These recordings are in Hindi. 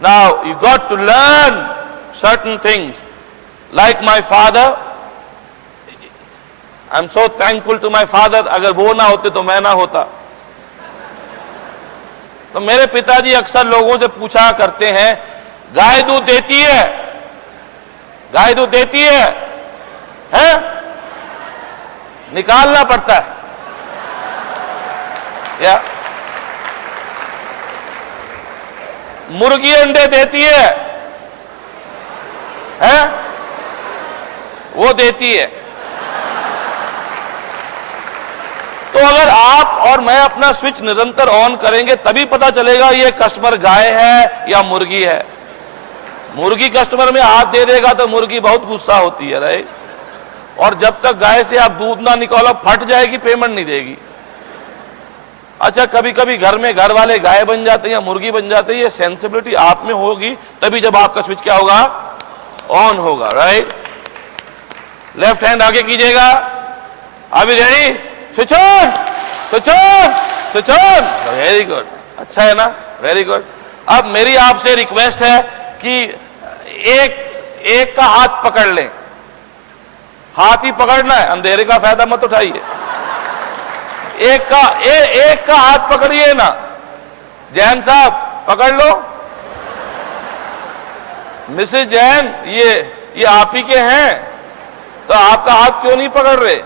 Now you got to learn certain things. Like my father, I'm so thankful to my father. अगर वो ना होते तो मैं ना होता. तो मेरे पिताजी अक्सर लोगों से पूछा करते हैं, गाय दूध देती है? गाय दूध देती है? हैं? निकालना पड़ता है या मुर्गी अंडे देती है? हैं? वो देती है. तो अगर आप और मैं अपना स्विच निरंतर ऑन करेंगे तभी पता चलेगा ये कस्टमर गाय है या मुर्गी है. मुर्गी कस्टमर में हाथ दे देगा तो मुर्गी बहुत गुस्सा होती है, राइट. और जब तक गाय से आप दूध ना निकालो फट जाएगी, पेमेंट नहीं देगी. अच्छा, कभी कभी घर में घर वाले गाय बन जाते हैं या मुर्गी बन जाते हैं. ये सेंसिबिलिटी आप में होगी तभी जब आपका स्विच क्या होगा, ऑन होगा, राइट. लेफ्ट हैंड आगे कीजिएगा. अभी ready? Switch on, switch on, switch on. Very good, अच्छा है ना, वेरी गुड. अब मेरी आपसे रिक्वेस्ट है कि एक का हाथ पकड़ लें. हाथ ही पकड़ना है, अंधेरे का फायदा मत उठाइए. एक का हाथ पकड़िए ना. जैन साहब पकड़ लो. मिसेस जैन, ये आप ही के हैं, तो आपका हाथ क्यों नहीं पकड़ रहे?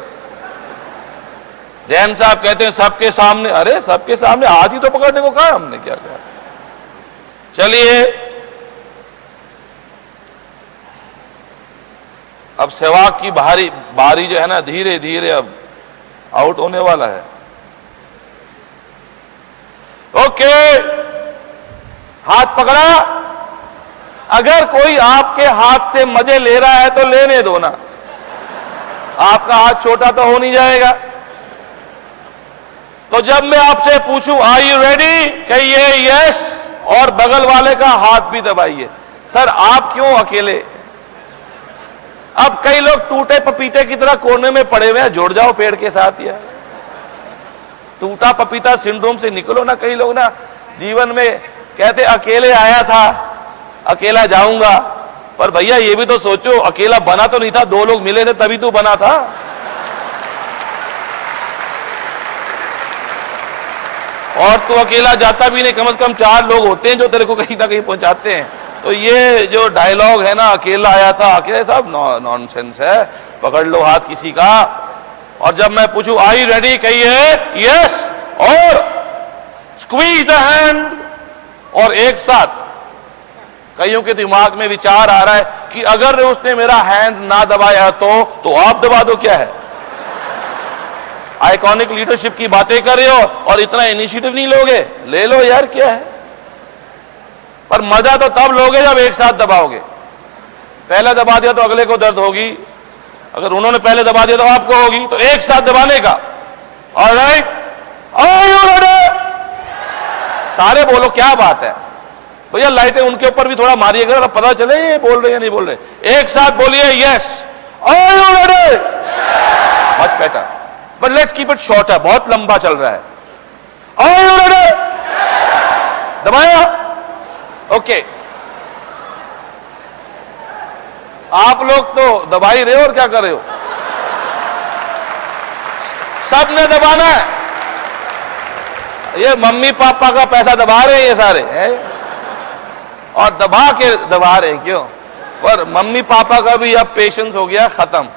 जैन साहब कहते हैं सबके सामने. अरे सबके सामने हाथ ही तो पकड़ने को कहा हमने, क्या कहा. चलिए अब सहवाग की बारी जो है ना, धीरे धीरे अब आउट होने वाला है. ओके, हाथ पकड़ा. अगर कोई आपके हाथ से मजे ले रहा है तो लेने दो ना. आपका हाथ छोटा तो हो नहीं जाएगा. तो जब मैं आपसे पूछूं आर यू रेडी, कहिए यस, और बगल वाले का हाथ भी दबाइए. सर आप क्यों अकेले? अब कई लोग टूटे पपीते की तरह कोने में पड़े हुए हैं. जुड़ जाओ पेड़ के साथ. यार टूटा पपीता सिंड्रोम से निकलो ना. कई लोग ना जीवन में कहते अकेले आया था, अकेला जाऊंगा. पर भैया ये भी तो सोचो, अकेला बना तो नहीं था, दो लोग मिले थे तभी तो बना था. और तू अकेला जाता भी नहीं, कम से कम 4 लोग होते हैं जो तेरे को कहीं ना कहीं पहुंचाते हैं. तो ये जो डायलॉग है ना, अकेला आया था, अकेले साहब, नॉनसेंस है. पकड़ लो हाथ किसी का. और जब मैं पूछूं आर यू रेडी, कहिए यस, और स्क्वीज द हैंड. और एक साथ कईयों के दिमाग में विचार आ रहा है कि अगर उसने मेरा हैंड ना दबाया तो आप दबा दो. क्या है, आइकॉनिक लीडरशिप की बातें कर रहे हो और इतना इनिशिएटिव नहीं लोगे? ले लो यार, क्या है. पर मजा तो तब लोगे जब एक साथ दबाओगे. पहले दबा दिया तो अगले को दर्द होगी, अगर उन्होंने पहले दबा दिया तो आपको होगी. तो एक साथ दबाने का. Alright, are you ready? सारे बोलो, क्या बात है भैया. लाइटें उनके ऊपर भी थोड़ा मारिएगा, पता चले ये बोल रहे हैं या नहीं बोल रहे. एक साथ बोलिए yes, are you ready? Much better. But let's keep it shorter, बहुत लंबा चल रहा है. Are you ready? दबाया. ओके, आप लोग तो दबा ही रहे हो और क्या कर रहे हो? सबने दबाना है. ये मम्मी पापा का पैसा दबा रहे हैं ये सारे है? और दबा रहे हैं क्यों? पर मम्मी पापा का भी अब पेशेंस हो गया खत्म.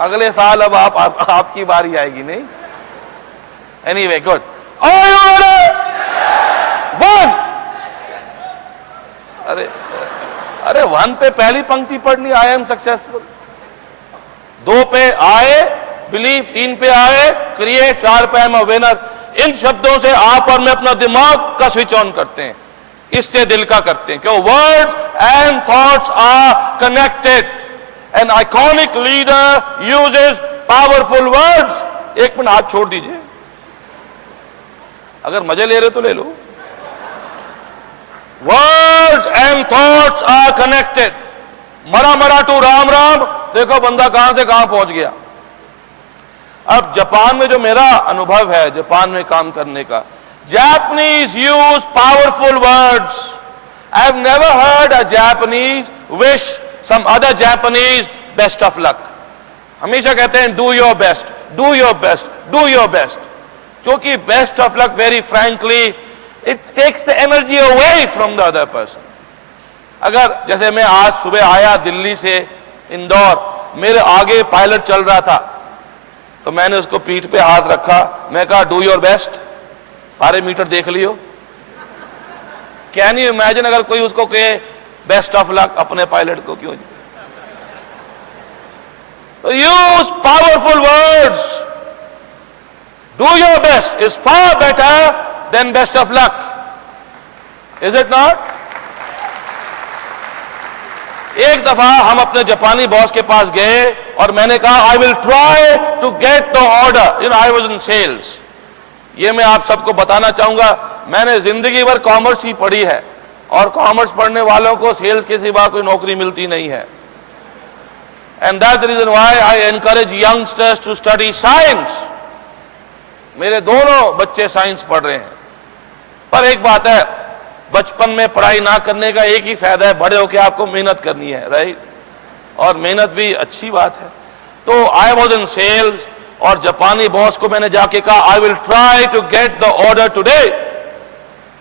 अगले साल अब आपकी बारी आएगी. नहीं, anyway, good. Are you ready? 1. अरे 1 पे पहली पंक्ति पढ़नी, आई एम सक्सेसफुल. 2 पे आए, बिलीव. 3 पे आए, क्रिएट. 4 पे आई एम अ विनर. इन शब्दों से आप और मैं अपना दिमाग का स्विच ऑन करते हैं, इससे दिल का करते हैं. क्यों? Words and thoughts are connected. An iconic leader uses powerful words. 1 minute हाथ छोड़ दीजिए, अगर मजे ले रहे तो ले लो. Words and thoughts are connected. मरा टू राम राम, देखो बंदा कहां से कहां पहुंच गया. अब जापान में जो मेरा अनुभव है जापान में काम करने का, Japanese use powerful words I have never heard a Japanese wish some other Japanese best of luck. हमेशा कहते हैं do your best, do your best, do your best. क्योंकि best of luck, very frankly, it takes the energy away from the other person. अगर जैसे मैं आज सुबह आया दिल्ली से इंदौर, मेरे आगे पायलट चल रहा था, तो मैंने उसको पीठ पे हाथ रखा, मैं कहा डू योर बेस्ट, सारे मीटर देख लियो। कैन यू इमेजिन अगर कोई उसको कहे बेस्ट ऑफ लक अपने पायलट को, क्यों? तो use powerful words. Do your best is far better than best of luck, is it not? एक दफा हम अपने जापानी बॉस के पास गए और मैंने कहा I will try to get the order, you know I was in sales. ये मैं आप सबको बताना चाहूंगा, मैंने जिंदगी भर कॉमर्स ही पढ़ी है और कॉमर्स पढ़ने वालों को सेल्स के सिवा कोई नौकरी मिलती नहीं है। And that's the reason why I encourage youngsters to study science. मेरे दोनों बच्चे साइंस पढ़ रहे हैं, पर एक बात है, बचपन में पढ़ाई ना करने का एक ही फायदा है, बड़े होकर आपको मेहनत करनी है, राइट? और मेहनत भी अच्छी बात है। तो आई वॉज इन सेल्स और जापानी बॉस को मैंने जाके कहा I will try to get the order today.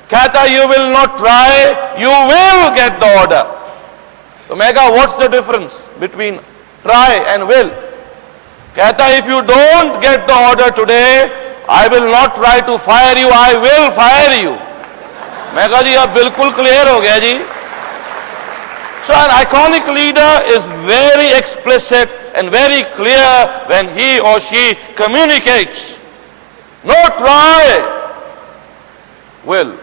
कहता you will not try, you will get the order. तो मैं कहा what's the difference between try and will? कहता if you don't get the order today I will not try to fire you, I will fire you. मैं कहा जी अब बिल्कुल क्लियर हो गया जी। So an iconic leader is very explicit and very clear when he or she communicates. No try, will.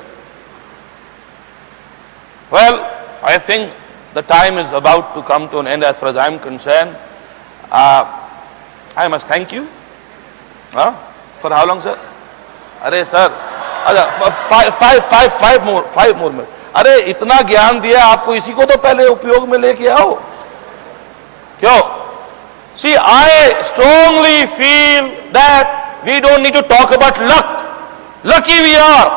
Well, I think the time is about to come to an end as far as I'm concerned. I must thank you. For how long, sir? अरे सर, five more minutes. अरे इतना ज्ञान दिया आपको, इसी को तो पहले उपयोग में लेके आओ। क्यों? See, I strongly feel that we don't need to talk about luck. Lucky we are.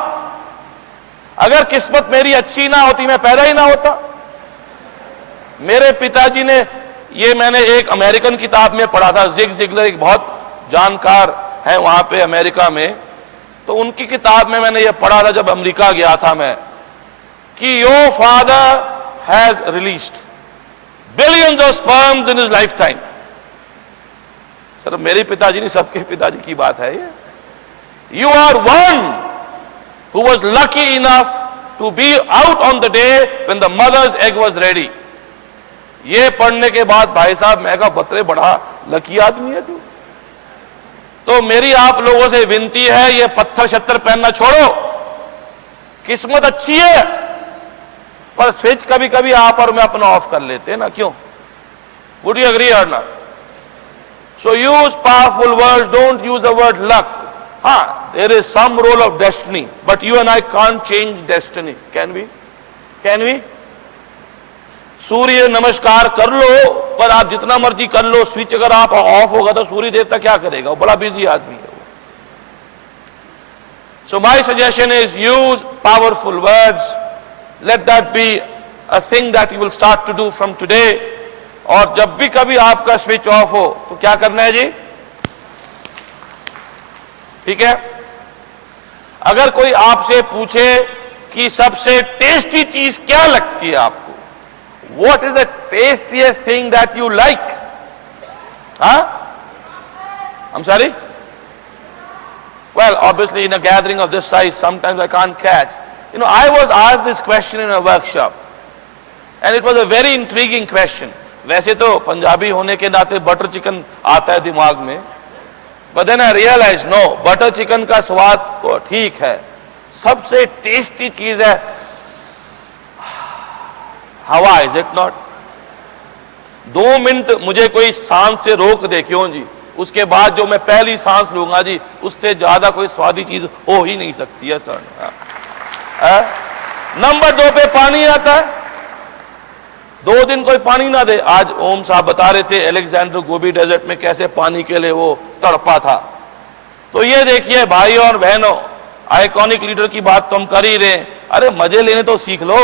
अगर किस्मत मेरी अच्छी ना होती मैं पैदा ही ना होता। मेरे पिताजी ने, ये मैंने एक अमेरिकन किताब में पढ़ा था, जिग जिगलर एक बहुत जानकार है वहां पे अमेरिका में, तो उनकी किताब में मैंने ये पढ़ा था जब अमेरिका गया था मैं, कि your father has released billions of sperms in his lifetime. Sir मेरे पिताजी नहीं, सबके पिताजी की बात है ये। You are one who was lucky enough to be out on the day when the mother's egg was ready. ये पढ़ने के बाद भाई साहब मैं कहा बतरे बड़ा लकी आदमी है तू। तो मेरी आप लोगों से विनती है, ये पत्थर शत्तर पहनना छोड़ो। किस्मत अच्छी है पर स्विच कभी कभी आप और मैं अपना ऑफ कर लेते हैं ना, क्यों? Would you agree or not? So use powerful words, don't use the word luck. हाँ, there is some role of destiny, but you and I can't change destiny. Can we? Can we? Surya Namaskar कर लो, पर आप जितना मर्जी कर लो, स्विच अगर आप ऑफ होगा तो सूर्य देवता क्या करेगा? वो बड़ा बिजी आदमी है। So my suggestion is use powerful words. Let that be a thing that you will start to do from today. और जब भी कभी आपका स्विच ऑफ हो तो क्या करना है जी? ठीक है? अगर कोई आपसे पूछे कि सबसे टेस्टी चीज क्या लगती है आपको, what is the tastiest thing that you like? I'm sorry? Well, obviously in a gathering of this size, sometimes I can't catch. You know, I was asked this question in a workshop and it was a very intriguing question. वैसे तो पंजाबी होने के नाते बटर चिकन आता है दिमाग में, but then I realized no, butter chicken का स्वाद तो ठीक है, सबसे टेस्टी चीज है हवा, इज इट नॉट? 2 मिनट मुझे कोई सांस से रोक दे, क्यों जी, उसके बाद जो मैं पहली सांस लूंगा जी, उससे ज्यादा कोई स्वादी चीज हो ही नहीं सकती है सर। नंबर 2 पे पानी आता है, 2 दिन कोई पानी ना दे। आज ओम साहब बता रहे थे अलेक्जेंडर गोबी डेजर्ट में कैसे पानी के लिए वो तड़पा था। तो ये देखिए भाई और बहनों, आइकॉनिक लीडर की बात तो हम कर ही रहे हैं, अरे मजे लेने तो सीख लो।